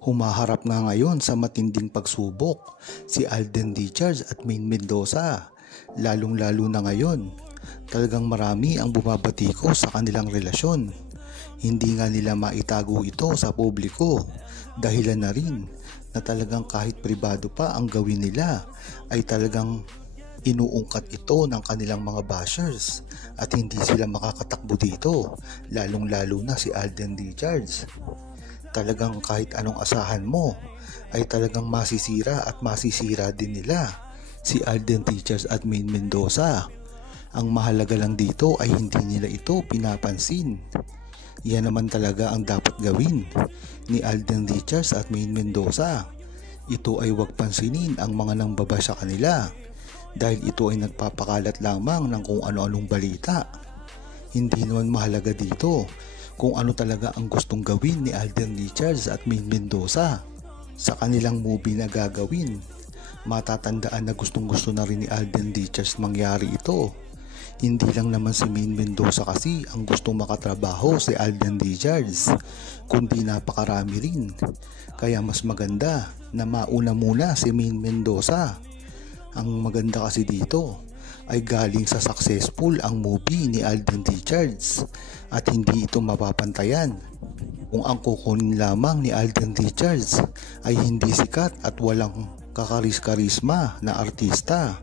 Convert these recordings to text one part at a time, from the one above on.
Humaharap nga ngayon sa matinding pagsubok si Alden Richards at Maine Mendoza, lalong-lalo na ngayon. Talagang marami ang bumabatiko sa kanilang relasyon. Hindi nga nila maitago ito sa publiko, dahilan na rin na talagang kahit pribado pa ang gawin nila ay talagang inuungkat ito ng kanilang mga bashers at hindi sila makakatakbo dito, lalong-lalo na si Alden Richards. Talagang kahit anong asahan mo ay talagang masisira at masisira din nila si Alden Richards at Maine Mendoza. Ang mahalaga lang dito ay hindi nila ito pinapansin. Yan naman talaga ang dapat gawin ni Alden Richards at Maine Mendoza. Ito ay huwag pansinin ang mga nangbaba sa kanila dahil ito ay nagpapakalat lamang ng kung ano-anong balita. Hindi naman mahalaga dito kung ano talaga ang gustong gawin ni Alden Richards at Maine Mendoza sa kanilang movie na gagawin. Matatandaan na gustong-gusto na rin ni Alden Richards mangyari ito. Hindi lang naman si Maine Mendoza kasi ang gustong makatrabaho si Alden Richards, kundi napakarami rin. Kaya mas maganda na mauna muna si Maine Mendoza. Ang maganda kasi dito ay galing sa successful ang movie ni Alden Richards at hindi ito mapapantayan. Kung ang kukunin lamang ni Alden Richards ay hindi sikat at walang kakaris-karisma na artista,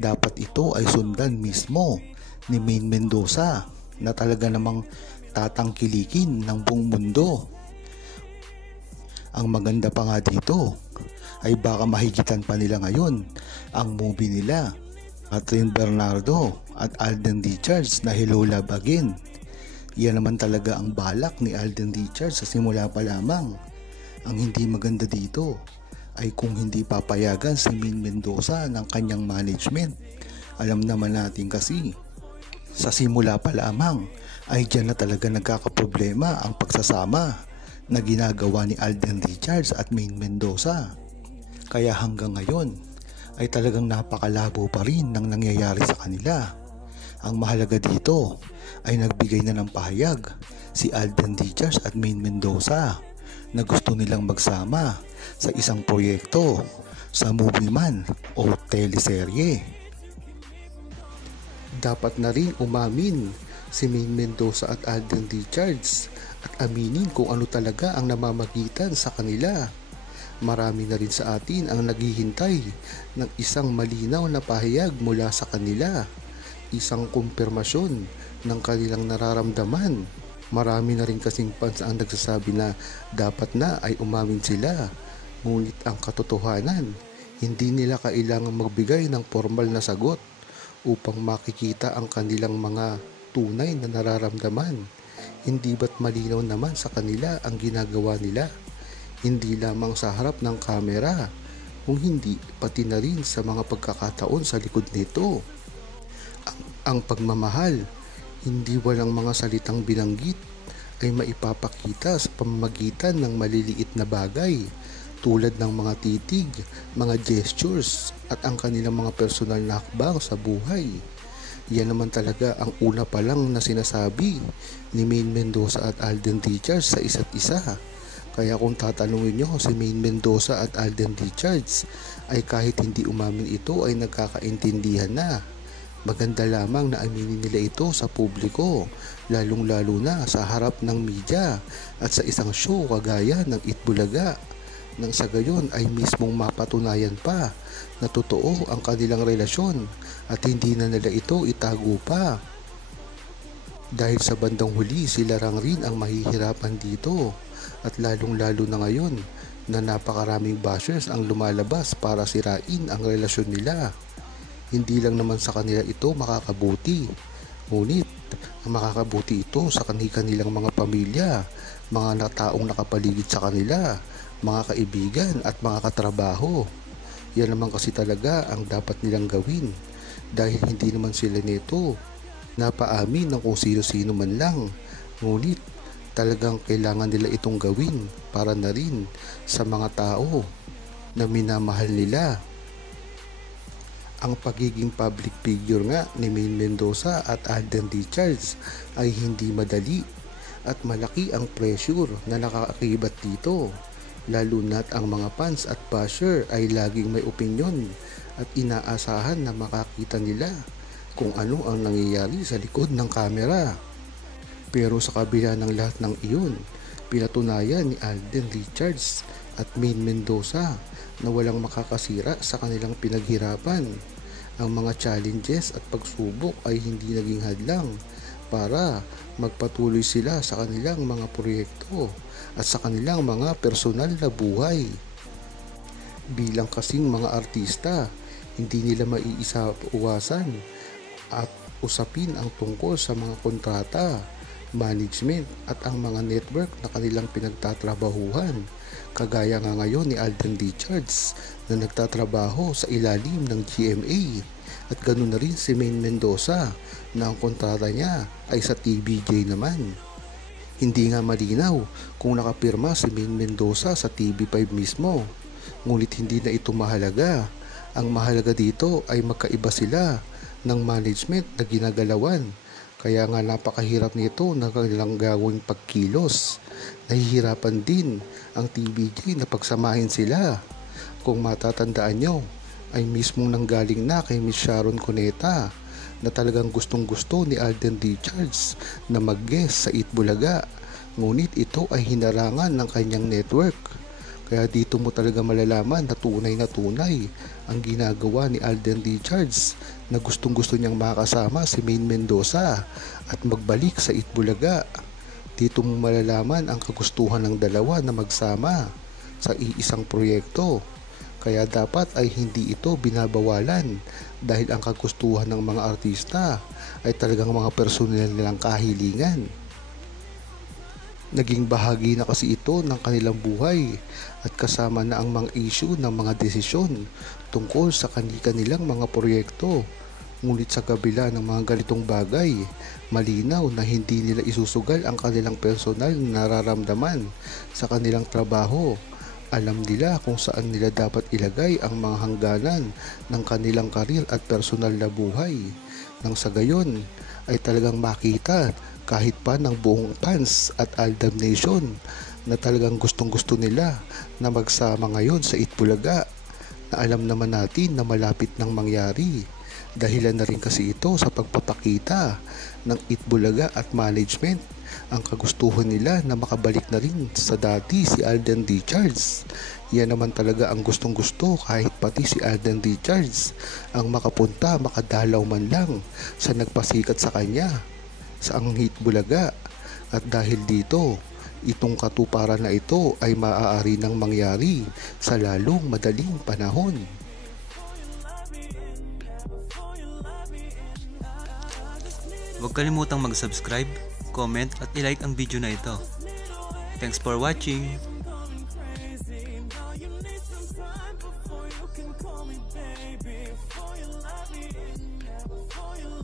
dapat ito ay sundan mismo ni Maine Mendoza na talaga namang tatangkilikin ng buong mundo. Ang maganda pa nga dito ay baka mahigitan pa nila ngayon ang movie nila Catherine Bernardo at Alden Richards na Hello Love Again. Yan naman talaga ang balak ni Alden Richards sa simula pa lamang. Ang hindi maganda dito ay kung hindi papayagan si Maine Mendoza ng kanyang management. Alam naman natin kasi sa simula pa lamang ay dyan na talaga nagkakaproblema ang pagsasama na ginagawa ni Alden Richards at Maine Mendoza. Kaya hanggang ngayon ay talagang napakalabo pa rin ng nangyayari sa kanila. Ang mahalaga dito ay nagbigay na ng pahayag si Alden Richards at Maine Mendoza na gusto nilang magsama sa isang proyekto sa movie man o teleserye. Dapat na rin umamin si Maine Mendoza at Alden Richards at aminin kung ano talaga ang namamagitan sa kanila. Marami na rin sa atin ang naghihintay ng isang malinaw na pahayag mula sa kanila, isang kumpirmasyon ng kanilang nararamdaman. Marami na rin kasing fans ang nagsasabi na dapat na ay umamin sila, ngunit ang katotohanan, hindi nila kailangang magbigay ng formal na sagot upang makikita ang kanilang mga tunay na nararamdaman. Hindi ba't malinaw naman sa kanila ang ginagawa nila? Hindi lamang sa harap ng kamera, kung hindi pati na rin sa mga pagkakataon sa likod nito. Ang pagmamahal, hindi walang mga salitang binanggit, ay maipapakita sa pamamagitan ng maliliit na bagay tulad ng mga titig, mga gestures at ang kanilang mga personal na hakbang sa buhay. Yan naman talaga ang una pa lang na sinasabi ni Maine Mendoza at Alden Richards sa isa't isa. Kaya kung tatanungin nyo si Maine Mendoza at Alden Richards ay kahit hindi umamin ito ay nagkakaintindihan na. Maganda lamang na aminin nila ito sa publiko, lalong-lalo na sa harap ng media at sa isang show kagaya ng Itbulaga. Nang sa gayon ay mismong mapatunayan pa na totoo ang kanilang relasyon at hindi na nila ito itago pa. Dahil sa bandang huli sila rin ang mahihirapan dito at lalong-lalo na ngayon na napakaraming bashers ang lumalabas para sirain ang relasyon nila. Hindi lang naman sa kanila ito makakabuti, ngunit makakabuti ito sa kanilang mga pamilya, mga taong nakapaligid sa kanila, mga kaibigan at mga katrabaho. Yan naman kasi talaga ang dapat nilang gawin dahil hindi naman sila nito napaamin ng kung sino-sino man lang, ngunit talagang kailangan nila itong gawin para na rin sa mga tao na minamahal nila. Ang pagiging public figure nga ni Maine Mendoza at Alden Richards ay hindi madali at malaki ang pressure na nakaakibat dito. lalo na't ang mga fans at basher ay laging may opinyon at inaasahan na makakita nila kung ano ang nangyayari sa likod ng kamera. Pero sa kabila ng lahat ng iyon, pinatunayan ni Alden Richards at Maine Mendoza na walang makakasira sa kanilang pinaghirapan. Ang mga challenges at pagsubok ay hindi naging hadlang para magpatuloy sila sa kanilang mga proyekto at sa kanilang mga personal na buhay. Bilang kasing mga artista, hindi nila maiiwasan at usapin ang tungkol sa mga kontrata, management at ang mga network na kanilang pinagtatrabahuhan. Kagaya nga ngayon ni Alden Richards na nagtatrabaho sa ilalim ng GMA at ganoon na rin si Maine Mendoza na ang kontrata niya ay sa TVJ naman. Hindi nga malinaw kung nakapirma si Maine Mendoza sa TV5 mismo, ngunit hindi na ito mahalaga. Ang mahalaga dito ay magkaiba sila ng management na ginagalawan. Kaya nga napakahirap nito na kanilang gawing pagkilos. Nahihirapan din ang TVJ na pagsamahin sila. Kung matatandaan nyo, ay mismong nanggaling na kay Miss Sharon Cuneta na talagang gustong gusto ni Alden Richards na mag-guest sa Eat Bulaga. Ngunit ito ay hinarangan ng kanyang network. Kaya dito mo talaga malalaman na tunay ang ginagawa ni Alden Richards na gustong gusto niyang makasama si Maine Mendoza at magbalik sa Eat Bulaga. Dito mo malalaman ang kagustuhan ng dalawa na magsama sa iisang proyekto. Kaya dapat ay hindi ito binabawalan dahil ang kagustuhan ng mga artista ay talagang mga personal nilang kahilingan. Naging bahagi na kasi ito ng kanilang buhay at kasama na ang mga issue ng mga desisyon tungkol sa kanilang mga proyekto. Ngunit sa kabila ng mga ganitong bagay, malinaw na hindi nila isusugal ang kanilang personal na nararamdaman sa kanilang trabaho. Alam nila kung saan nila dapat ilagay ang mga hangganan ng kanilang karir at personal na buhay. Nang sa gayon ay talagang makita kahit pa ng buong fans at Aldab Nation na talagang gustong gusto nila na magsama ngayon sa Eat Bulaga na alam naman natin na malapit nang mangyari. Dahilan na rin kasi ito sa pagpapakita ng Eat Bulaga at management ang kagustuhan nila na makabalik na rin sa dati si Alden Richards. Yan naman talaga ang gustong gusto kahit pati si Alden Richards ang makapunta, makadalaw man lang sa nagpasikat sa kanya sa ang Eat Bulaga. At dahil dito, itong katuparan na ito ay maaari nang mangyari sa lalong madaling panahon. Huwag kalimutang mag-subscribe, comment at i-like ang video na ito. Thanks for watching! Before you